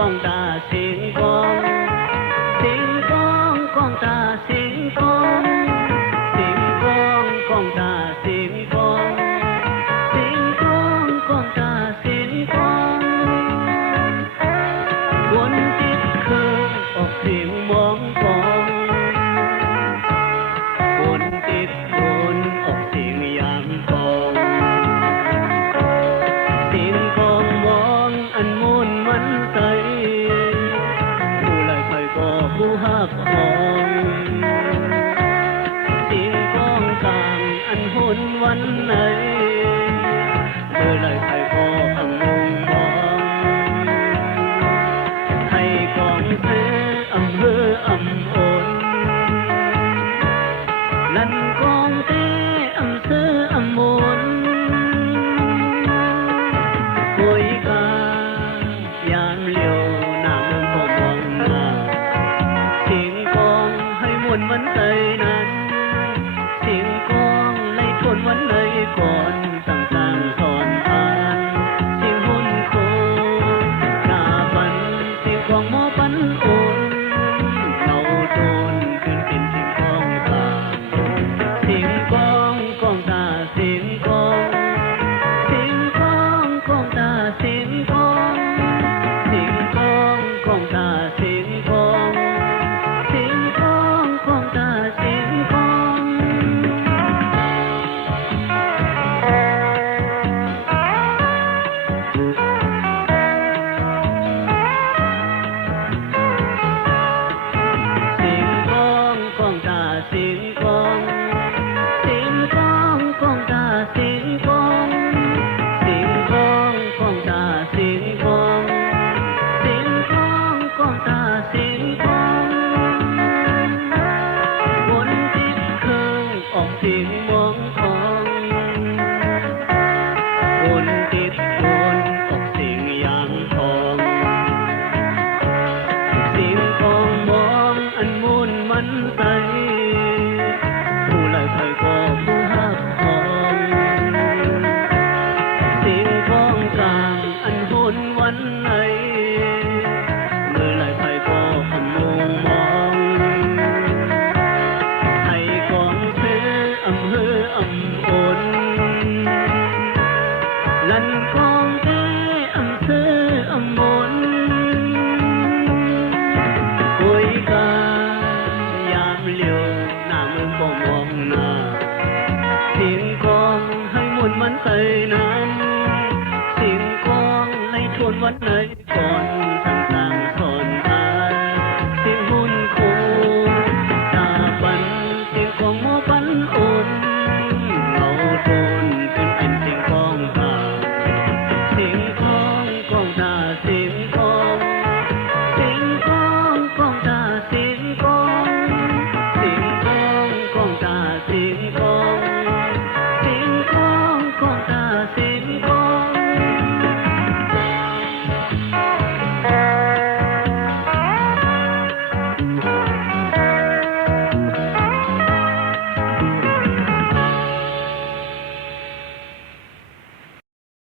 con ta xin con con ta xin con con ta xin con con ta xin con cuốn tiết khơiออกเสียงมองกองcuốn tiết cuốnออกเสียงยามกองเสียงกองมองอันมุนมันใจผู้ไล่ไฟก็ผู้หักหองเสียงกองต่างอันหุนวันไหนเมื่อไล่ไฟก็อังมุงมองให้กองเสอำเภออำโอนลั่นกองเตอำเภออำโอนคุยกายามเลี้ยวหน้าเมืองพอมองหน้าเสียงกองให้มวนมันใจนั้นเสียงกองไล่ทวนวันไหนก่อนต่างๆสอนอ่านเสียงหุ่นโคหน้าปันเสียงของหมอปันโอนเราโดนขึ้นเป็นเสียงกองตาเสียงกองกองตาเสียงกองเสียงกองกองตาเสียงกองเสียงกองกองตาเสียงกองเสียงกองกองตาเสียงกอง เสียงกองกองตาเสียงกองเสียงกองกองตาเสียงกองเสียงกองกองตาเสียงกองเสียงกองกองตาเสียงกองวนติดเครื่องออกเสียงมองทองวนติดวนออกเสียงยางทองเสียงกองมองอันมุนมันใจผู้ไล่ไฟก็ผู้หักหองเสียงกองกลางอันหุนวันไหนเมื่อไล่ไฟก็ขมงมองให้กองเสืออำเภออำโอนลั่นกองเตอำเภออำโอนคุยกายามเลี้ยวหน้าเมืองก็มองหน้าเสียงกองให้มุนมันใจนั้นเสียงกองในทวนวันไหนก่อน